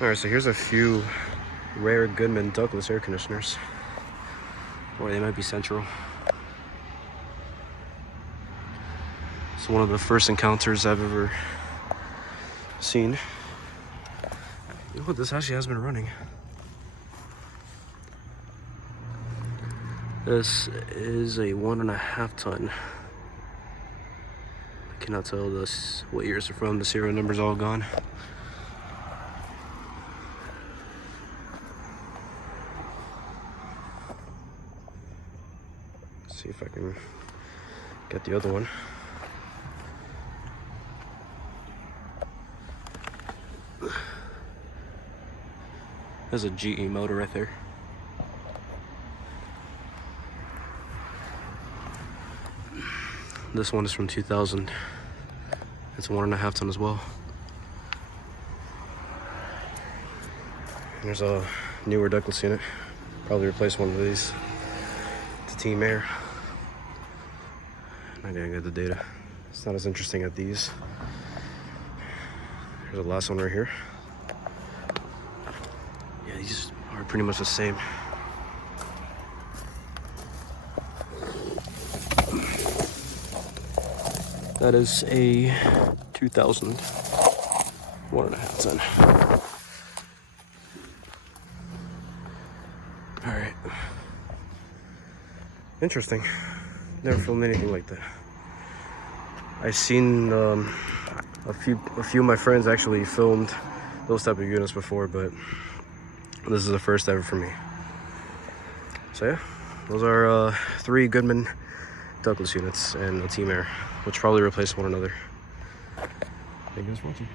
Alright, so here's a few rare Goodman ductless air conditioners. Or they might be central. It's one of the first encounters I've ever seen. You know what, this actually has been running. This is a 1.5 ton. I cannot tell this what years they're from. The serial number's all gone. Let's see if I can get the other one. There's a GE motor right there. This one is from 2000. It's a 1.5 ton as well. There's a newer ductless unit. Probably replace one of these. It's a Team Air. Not gonna get the data. It's not as interesting as these. Here's the last one right here. Yeah, these are pretty much the same. That is a 2000 1.5 ton. All right. Interesting. Never filmed anything like that. I've seen a few of my friends actually filmed those type of units before, but this is the first ever for me. So yeah, those are 3 Goodman ductless units and a Team Air, which probably replace one another. Thank you guys for watching.